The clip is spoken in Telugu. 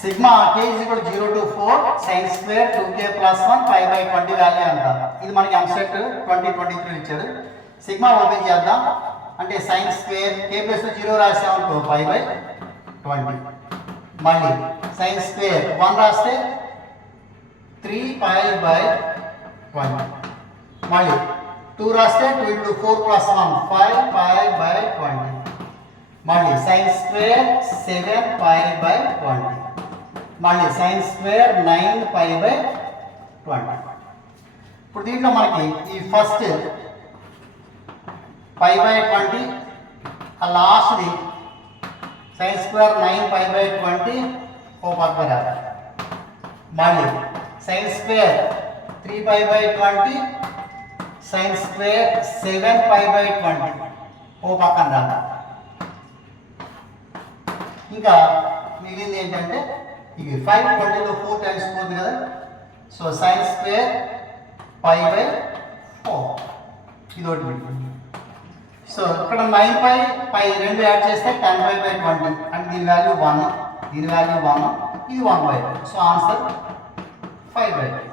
Sigma k is equal to 0 to 4 sin square 2k plus 1 pi by 20 value అంట. ఇది మనకి ఎంసెట్ 2023 ఇచ్చాడు. సిగ్మా ఓపెన్ చేద్దాం. అంటే sin square k plus 0 రాసామనుకో pi by 20. మళ్ళీ sin స్క్వేర్ 1 రాస్తే 3 pi by 20. మళ్ళీ 2 రాస్తే 2 into 4 plus 1 5 pi by 20. మళ్ళీ sin స్క్వేర్ 7 pi by 20. మళ్ళీ sin స్క్వేర్ 9 pi by 20. ఇప్పుడు దీంట్లో మనకి ఈ ఫస్ట్ pi by 20 ఆ లాస్ట్ది sin స్క్వేర్ 9 pi by 20 ఓ పక్కన రాదు. మళ్ళీ sin square 3 pi by 20 sin square 7 pi by 20 ఓ పక్కన రాదు. ఇంకా మిగిలింది ఏంటంటే ఇది 5 20లో 4 టైమ్స్ పోతుంది కదా. So sin square pi by 4 ఇది ఒకటి పెట్టుకోండి. సో ఇక్కడ 9 pi రెండు యాడ్ చేస్తే 10 pi by 20 అంటే దీని వాల్యూ 1, దీని వాల్యూ 1, ఇది 1/2. So answer 5/2.